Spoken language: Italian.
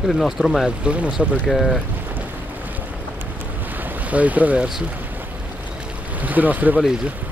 Quello è il nostro mezzo, non so perché fa dei traversi. Sono tutte le nostre valigie.